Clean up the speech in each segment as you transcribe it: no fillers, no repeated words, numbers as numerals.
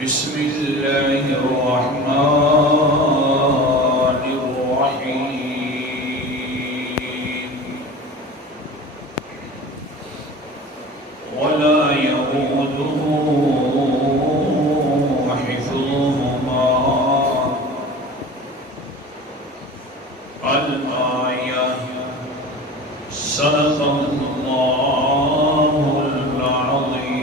بسم الله الرحمن الرحيم ولا يؤوده حفظهما الآية صدق الله العظيم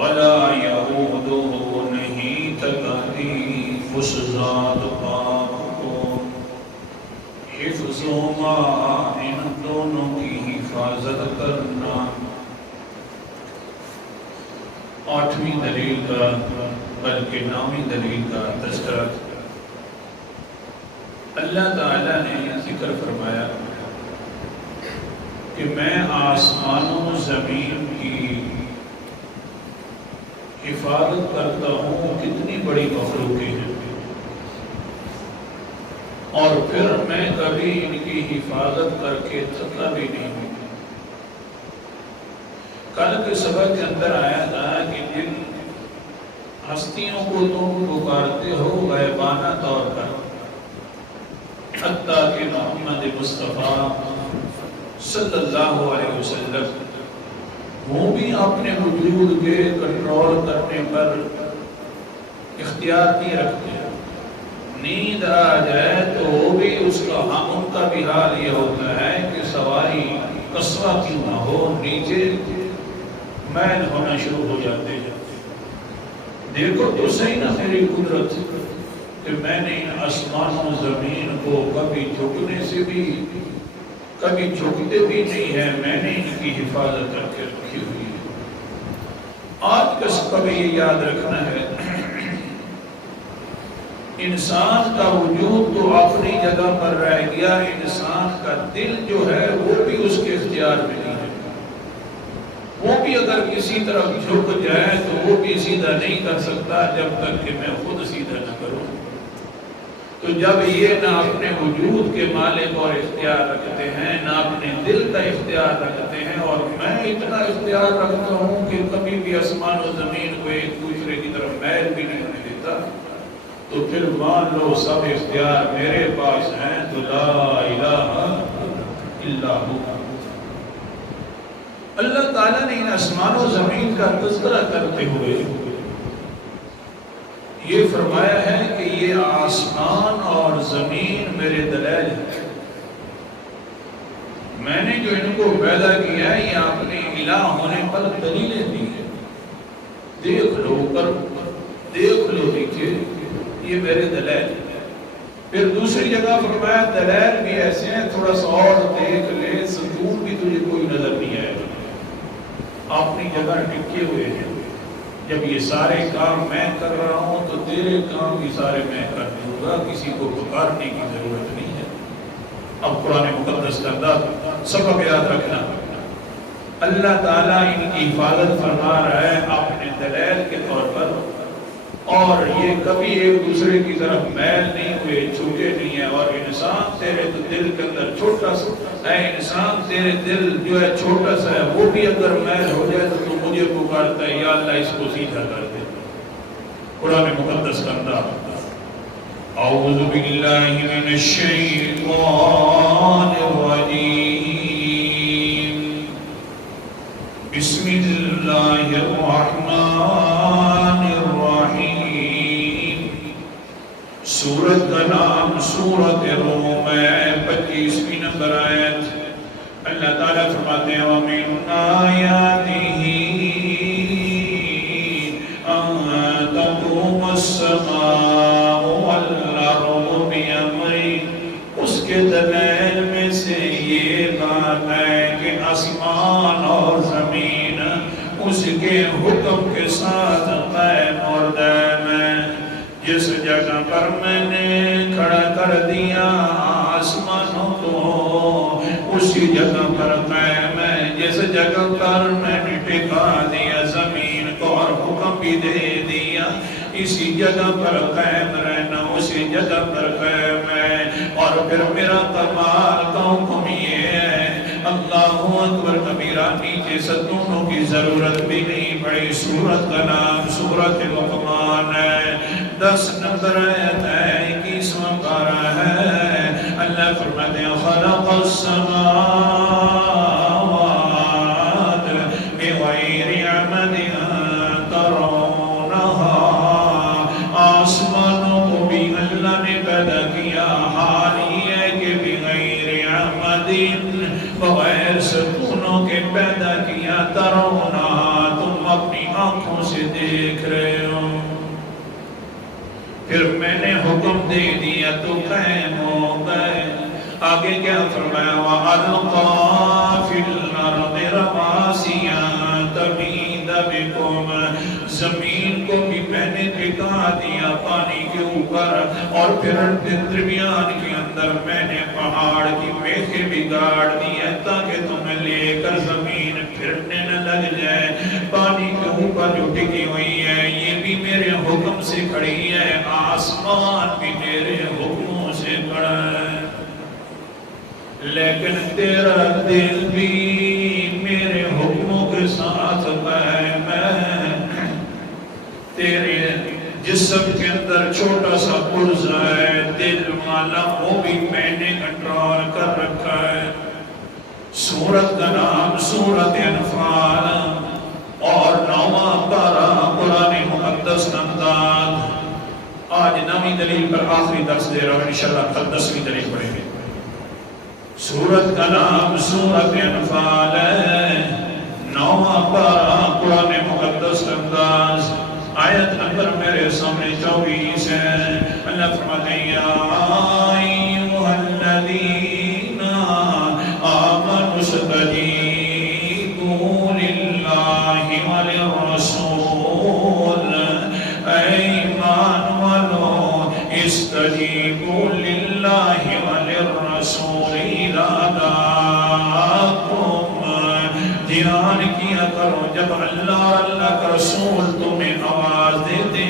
ولا يؤوده نہیں تکلیف اس ذات پاک کو حفظهما ان دونوں کی حفاظت کرنا۔ آٹھویں دلیل کا بلکہ نویں دلیل کا تذکرہ اللہ تعالیٰ نے ذکر فرمایا کہ میں آسمانوں زمین کی حفاظت کرتا ہوں، کتنی بڑی مخلوقیں ہیں، اور پھر میں کبھی ان کی حفاظت کر کے تھکا بھی نہیں ہوں۔ کل کے سبق کے اندر آیا تھا کہ جن ہستیوں کو تم پکارتے ہو غیبانہ طور پر، حتیٰ کہ محمد مصطفیٰ صلی اللہ علیہ وسلم وہ بھی اپنے وجود کے کنٹرول کرنے پر اختیار نہیں رکھتے۔ نیند آ جائے تو وہ بھی ان کا بھی حال یہ ہوتا ہے کہ سواری قصوہ کیوں نہ ہو، نیچے میل ہونا شروع ہو جاتے ہیں۔ دیکھو تو صحیح نہ میری قدرت کہ میں نے ان آسمان و زمین کو کبھی جھکنے سے بھی کبھی جھکتے بھی نہیں ہے، میں نے ان کی حفاظت کر کے رکھی ہوئی ہے۔ آج کا سبق یہ یاد رکھنا ہے، انسان کا وجود تو اپنی جگہ پر رہ گیا، انسان کا دل جو ہے وہ بھی اس کے اختیار میں نہیں ہے۔ وہ بھی اگر کسی طرف جھک جائے تو وہ بھی سیدھا نہیں کر سکتا جب تک کہ میں خود سیدھا نہ کروں۔ تو جب یہ نہ اپنے وجود کے مالک اور اختیار رکھتے ہیں، نہ اپنے دل کا اختیار رکھتے ہیں، اور میں اتنا اختیار رکھتا ہوں کہ کبھی بھی آسمان و زمین کو ایک دوسرے کی طرف میل بھی نہیں ہونے دیتا، تو پھر مان لو سب اختیار میرے پاس ہیں، تو لا الہ الا ہو۔ اللہ تعالیٰ نے ان آسمان و زمین کا تذکرہ کرتے ہوئے یہ فرمایا ہے کہ یہ آسمان اور زمین میرے دلائل ہیں، میں نے جو ان کو پیدا کیا ہے یہ اپنے الہ ہونے پر دلیلیں دی ہیں۔ دیکھ لو اوپر، دیکھ لو نیچے، یہ میرے دلائل ہیں۔ پھر دوسری جگہ فرمایا دلائل بھی ایسے ہیں، تھوڑا سا اور دیکھ لے، ستون بھی تجھے کوئی نظر نہیں آئے گا، اپنی جگہ ٹکے ہوئے ہیں۔ جب یہ سارے کام میں کر رہا ہوں تو تیرے کام بھی سارے میں کر دوں گا، کسی کو پکارنے کی ضرورت نہیں ہے۔ اب قرآن مقدس کا سبق یاد رکھنا، اللہ تعالیٰ ان کی حفاظت فرما رہا ہے اپنے دلائل کے طور پر، اور یہ کبھی ایک دوسرے کی طرف میل نہیں ہوئے، چھوٹے نہیں ہیں۔ اور انسان تیرے تو دل کے اندر چھوٹا سا ہے، انسان تیرے دل جو ہے چھوٹا سا ہے، وہ بھی اگر میل ہو جائے تو تو مجھے پکارتا ہے یا اللہ اس کو سیدھا کر دے۔ قرآن مقدس کا انداز، اعوذ باللہ من الشیطان الرجیم، بسم اللہ الرحمن الرحیم۔ سورت کا نام سورت روم ہے، 25ویں نمبر آیت۔ اللہ تعالیٰ فرماتے ہیں وَمِنْ آیَاتِهِ أَن تَقُومَ السَّمَاءُ وَالْأَرْضُ بِأَمْرِهِ۔ اس کے دلائل میں سے یہ بات ہے کہ آسمان اور زمین اس کے حکم کے ساتھ قائم اور دائم ہے۔ جس جگہ پر میں نے کھڑا کر دیا آسمانوں کو، اسی جگہ پر قائم ہے۔ جس جگہ پر میں نے ٹکا دیا زمین کو اور حکم بھی دے دیا، اسی جگہ پر قائم رہنا، اسی جگہ پر قائم ہے۔ اور پھر میرا کمال کا حکم یہ ہے اللہ اکبر کبیرہ، نیچے ستونوں کی ضرورت بھی نہیں پڑی۔ سورت کا نام سورت لقمان ہے، 10 نمبر آیت ہے، 21واں پارہ ہے۔ اللہ فرماتے ہیں خلق السماوات بغیر عمد ترونہا، آسمانوں کو بھی اللہ نے پیدا کیا، حال ہی ہے کہ بغیر عمد، بغیر ستونوں کے پیدا کیا، ترونہا، تم اپنی آنکھوں سے دیکھ رہے ہو۔ پھر میں نے حکم دے دیا تو قائم ہو گئے۔ آگے کیا فرمایا؟ وَأَلْقَى فِي الْأَرْضِ رَوَاسِيَ تَمِيدَ بِكُمْ، زمین کو بھی میں نے ٹکا دیا پانی کے اوپر، اور پھر درمیان کے اندر میں نے پہاڑ کی میخیں بھی گاڑ دی ہے تاکہ تمہیں لے کر زمین پھرنے نہ لگ جائے۔ پانی کے اوپر جو ٹکی ہوئی ہے یہ بھی میرے حکم سے کھڑی ہے، آسمان بھی میرے حکموں سے کھڑا ہے۔ لیکن تیرا دل بھی میرے حکموں کے ساتھ قائم ہے۔ تیرے جسم کے اندر چھوٹا سا پرزہ ہے، دل والا، وہ بھی میں نے کنٹرول کر رکھا ہے۔ سورت کا نام سورت انفال اور 9واں پارہ قرآن مقدس نمداد۔ آج 9ویں دلیل پر آخری درس دے رہا ہوں، انشاءاللہ کل 10ویں دلیل پڑھیں گے۔ سورت کا نام سورت انفال ہے، 9واں پارہ قرآن مقدس نمداد، آیت نمبر میرے سامنے 24 ہے۔ اللہ فرماتے ہیں یا ایھا الذین آمنوا استجیبوا للہ وللرسول، اے ایمان والو استجیبوا للہ وللرسول اذا دعاکم، دھیان کیا کرو جب اللہ اور اللہ کا رسول تمہیں آواز دیتے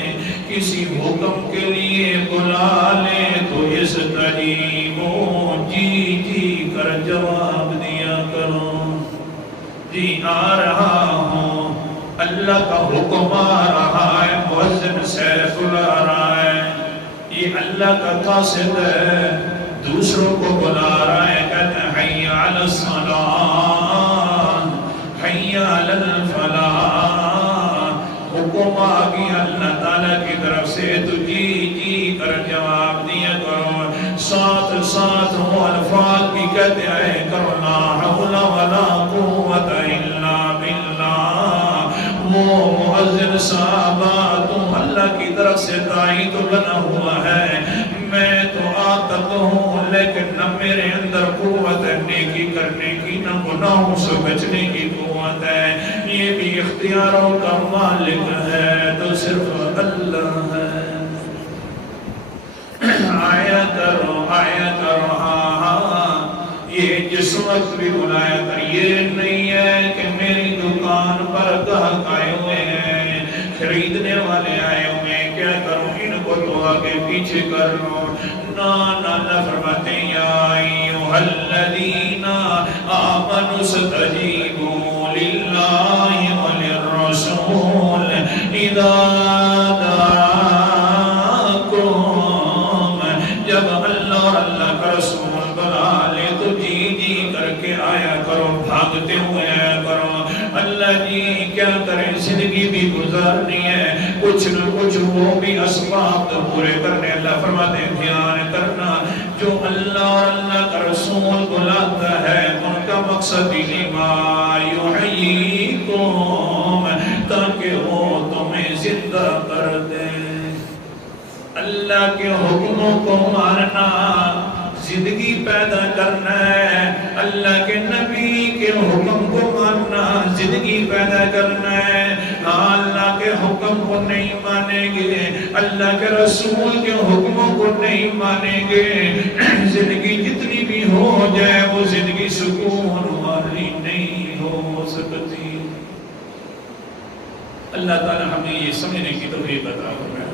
کسی حکم کے لیے بلا لے تو استجیبوا، جی کر جواب دیا کرو۔ جی آ رہا ہوں، اللہ کا حکم آ رہا ہے، مؤذن سیف بلا رہا ہے، یہ اللہ کا قاصد ہے، دوسروں کو بلا رہا ہے، کہتے ہیں حی علی الصلاۃ، حی علی الفلاح، حکم آ گیا اللہ تعالیٰ کی طرف سے، تو جی کر جواب دیا کرو۔ ساتھ ساتھ وہ الفاظ بھی کہتے ہیں کرو لا حول ولا قوت الا باللہ۔ وہ مؤذن صحابہ، تم اللہ کی طرف سے داعی تو بنا ہوا ہے، میں تو عاقب ہوں، لیکن نہ میرے اندر قوت ہے نیکی کرنے کی، نہ گناہوں سے بچنے کی قوت ہے، یہ بھی اختیاروں کا مالک ہے تو صرف اللہ ہے۔ آیا کرو ہاں، یہ جس وقت بھی بلایا کر، یہ نہیں ہے کہ میری دکان پر گاہک آئے ہوئے ہیں، خریدنے والے آئے ہوئے ہیں، کیا کروں ان کو تو آگے پیچھے کر لو۔ نا فرماتے ہیں یا ایھا الذین آمنوا استجیبوا للہ وللرسول اذا دعاکم، جب اللہ اور اللہ کا رسول بلا لے تو جی کر کے آیا کرو، بھاگتے ہوئے آیا کرو۔ اللہ جی کیا کریں، زندگی بھی گزارنی ہے، کچھ نہ کچھ وہ بھی اسباب تو پورے کرنے۔ اللہ فرماتے ہیں دھیان کرنا، جو اللہ اور اللہ کا رسول بلاتا ہے ان کا مقصد ہی ما یحییکم، تاکہ وہ تمہیں زندہ کر دے۔ اللہ کے حکموں کو ماننا زندگی پیدا کرنا ہے، اللہ کے نبی کے حکم کو ماننا زندگی پیدا کرنا ہے۔ اللہ کے حکم کو نہیں مانیں گے، اللہ کے رسول کے حکموں کو نہیں مانیں گے، زندگی جتنی بھی ہو جائے وہ زندگی سکون والی نہیں ہو سکتی۔ اللہ تعالی ہمیں یہ سمجھنے کی توفیق عطا فرمائے۔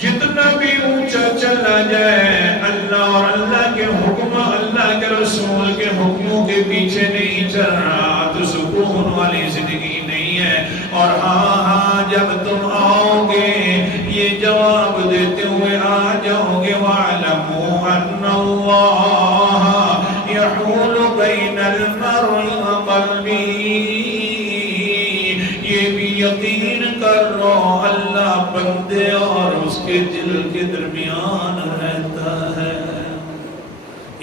جتنا بھی اونچا چلا جائے اللہ اللہ اور اللہ کے حکم اللہ کے رسول کے حکموں کے پیچھے نہیں چل رہا تو سکون والی زندگی نہیں ہے۔ اور ہاں جب تم آؤ گے یہ جواب دیتے ہوئے آ جاؤ گے وَاعْلَمُوا أَنَّ اللَّهَ يَحُولُ بَيْنَ الْمَرْءِ وَقَلْبِهِ، یہ بھی یقین کر لو اللہ بندے اور اس کے دل کے درمیان رہتا ہے۔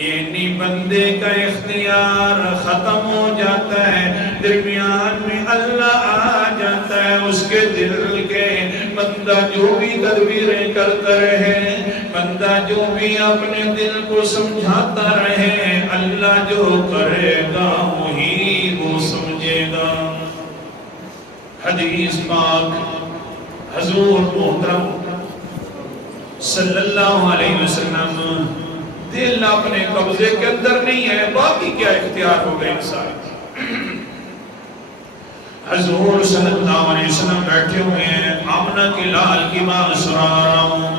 یعنی بندے کا اختیار ختم ہو جاتا ہے، درمیان میں اللہ آ جاتا ہے اس کے دل کے۔ بندہ جو بھی تدبیریں کرتا رہے، بندہ جو بھی اپنے دل کو سمجھاتا رہے، اللہ جو کرے گا وہی وہ سمجھے گا۔ حدیث پاک حضور محترم صلی اللہ علیہ وسلم، دل اپنے قبضے کے اندر نہیں ہے، باقی کیا اختیار ہو گئے انسان۔ حضور صلی اللہ علیہ وسلم بیٹھے ہوئے ہیں، آمنہ کے لال کی بات سنا رہا ہوں،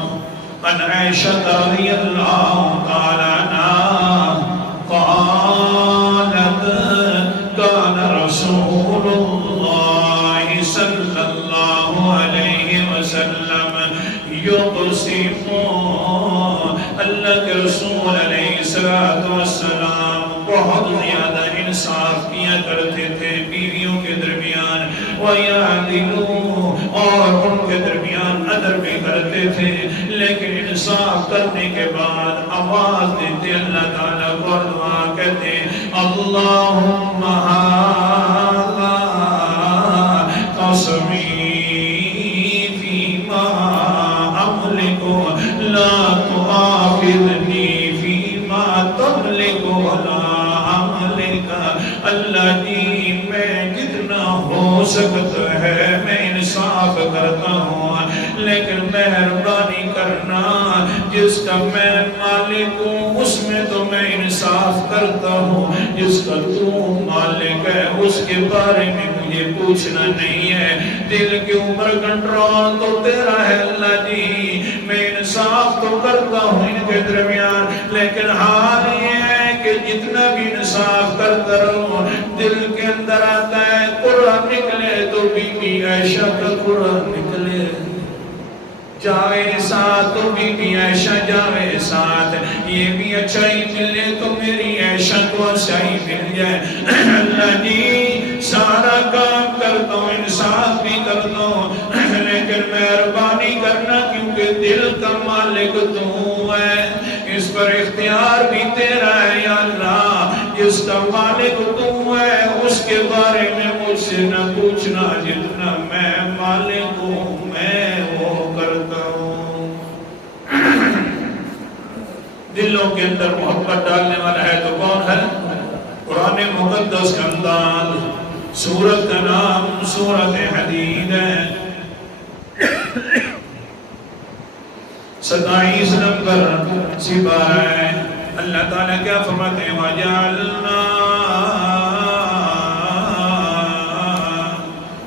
ان عائشہ رضی اللہ تعالی عنہا قالت کان رسول اللہ صلی اللہ علیہ وسلم یقسم، اللہ کے رسول علیہ السلام بہت زیادہ انصاف کیا کرتے تھے بیویوں کے درمیان، وَيَعْدِلُوا، اور ان کے درمیان عدل بھی کرتے تھے، لیکن انصاف کرنے کے بعد آواز دیتے اللہ تعالیٰ کو اور دعا کہتے اللہم ھذا قسمی فیما املک لا تؤاخذنی فیما تملک ولا املک۔ اللہ جی میں جتنا ہو سکتا ہے میں انصاف کرتا ہوں، لیکن مہربانی کرنا جس کا میں مالک ہوں اس میں تو میں انصاف کرتا ہوں، جس کا تو مالک ہے اس کے بارے میں مجھے پوچھنا نہیں ہے۔ دل کے اوپر کنٹرول تو تیرا ہے اللہ جی، میں انصاف تو کرتا ہوں ان کے درمیان، لیکن حال یہ ہے کہ جتنا بھی انصاف کرتا رہوں دل کے اندر آتا ہے قرآن نکلے تو بی بی عائشہ کا قرآن نکلے، جاوے ساتھ تو بی بی عائشہ جاوے ساتھ، یہ بھی اچھائی ملے تو میری عائشہ کو اچھائی مل جائے۔ اللہ جی سارا کام کرتا ہوں، انصاف بھی کرتا ہوں، لیکن مہربانی کرنا کیونکہ دل کا مالک تو ہے، اس پر اختیار بھی تیرا ہے یا اللہ، جس کا مالک تو ہے اس کے بارے میں مجھ سے نہ پوچھنا، جتنا میں مالک ہوں میں وہ کرتا ہوں۔ دلوں کے اندر محبت ڈالنے والا ہے تو کون ہے؟ قرآن مقدس کا انداز، سورت کا نام سورت حدید ہے، 27 نمبر سپارہ ہے۔ اللہ تعالیٰ کیا فرماتے ہیں وَجَعَلْنَا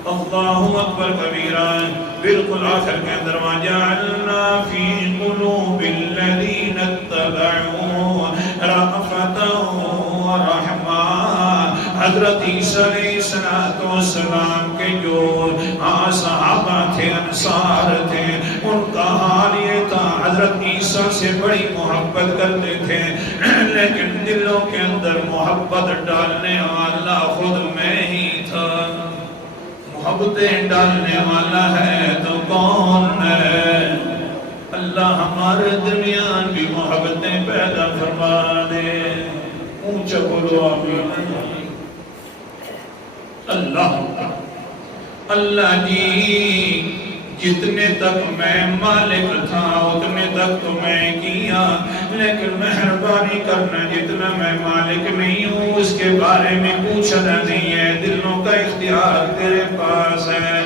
اللہ اکبر کبیرہ، بالکل آخر کے اندر وَجَعَلْنَا فِي قُلُوبِ الَّذِينَ اتَّبَعُوا رَأْفَةً وَرَحْمَةً۔ حضرت عیسیٰ علیہ السلام کے جو صحابہ تھے، انصار تھے، ان کا حال یہ تھا حضرت عیسیٰ سے بڑی محبت کرتے تھے، لیکن دلوں کے اندر محبت ڈالنے والا خود میں ہی تھا۔ محبتیں ڈالنے والا ہے تو کون ہے؟ اللہ ہمارے درمیان بھی محبتیں پیدا فرما دے۔ اونچا بولو آمین۔ اللہ جی جتنے تک میں مالک تھا اتنے تک تو میں کیا، لیکن مہربانی کرنا جتنا میں مالک نہیں ہوں اس کے بارے میں پوچھنا نہیں ہے، دلوں کا اختیار تیرے پاس ہے۔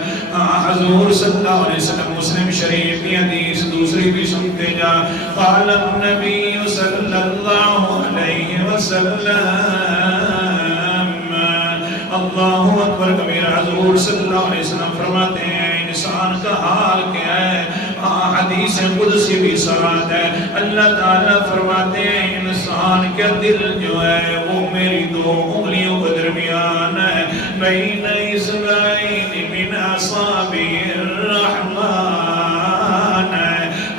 حضور صلی اللہ علیہ وسلم مسلم شریف کی حدیث دوسری بھی سنتے جا، قال النبی صلی اللہ علیہ وسلم اللہ اکبر کبیرہ، حضور صلی اللہ علیہ وسلم فرماتے ہیں انسان کا حال کیا ہے؟ ہاں حدیث قدسی بھی ساتھ ہے، اللہ تعالیٰ فرماتے ہیں انسان کا دل جو ہے وہ میری دو انگلیوں کے درمیان ہے، بین اصبعین من اصابع الرحمن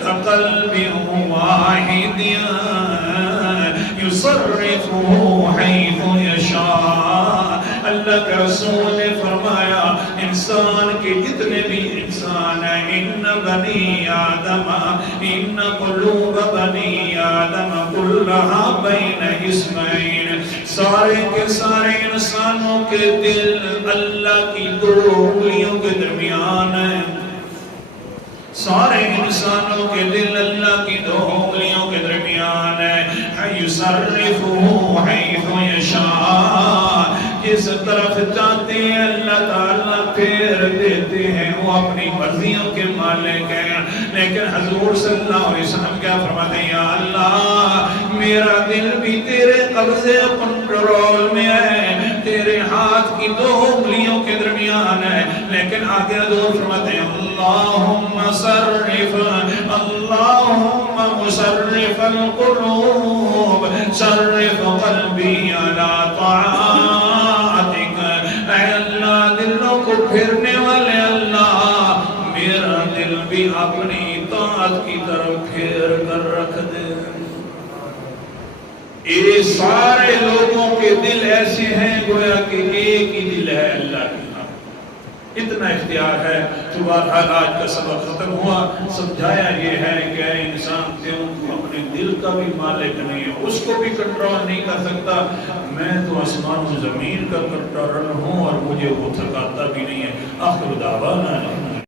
كقلب واحد يصرفه حيث يشاء۔ اللہ کے رسول نے فرمایا انسان کے جتنے بھی انسان ہیں، ان بنی آدم ان قلوب بنی آدم کلھا بین اصبعین، سارے کے سارے انسانوں کے دل اللہ کی دو انگلیوں کے درمیان ہیں، سارے انسانوں کے دل اللہ کی دو انگلیوں کے درمیان ہے، یصرفہ حیث یشاء، جس طرف چاہتے ہیں اللہ تعالیٰ پھیر دیتے ہیں، وہ اپنی مرضیوں کے مالک ہیں۔ لیکن حضور صلی اللہ علیہ وسلم کیا فرماتے ہیں، یا اللہ میرا دل بھی تیرے قبضے کنٹرول میں ہے، تیرے ہاتھ کی دو انگلیوں کے درمیان ہے، لیکن آگے حضور فرماتے ہیں اللہم صرف اللہم مصرف القلوب صرف قلبی علی طاعتک، اے اللہ دلوں کو پھرنے والے اللہ میرا دل بھی اپنی اطاعت کی طرف پھیر کر رکھ دے۔ یہ سارے لوگوں کے دل ایسے ہیں گویا کہ ایک ہی دل ہے اللہ کی، اتنا اختیار ہے۔ تو بہرحال آج کا سبق ختم ہوا، سمجھایا یہ ہے کہ انسان کیوں اپنے دل کا بھی مالک نہیں ہے، اس کو بھی کنٹرول نہیں کر سکتا۔ میں تو آسمان و زمین کا کنٹرول ہوں اور مجھے وہ تھکاتا بھی نہیں۔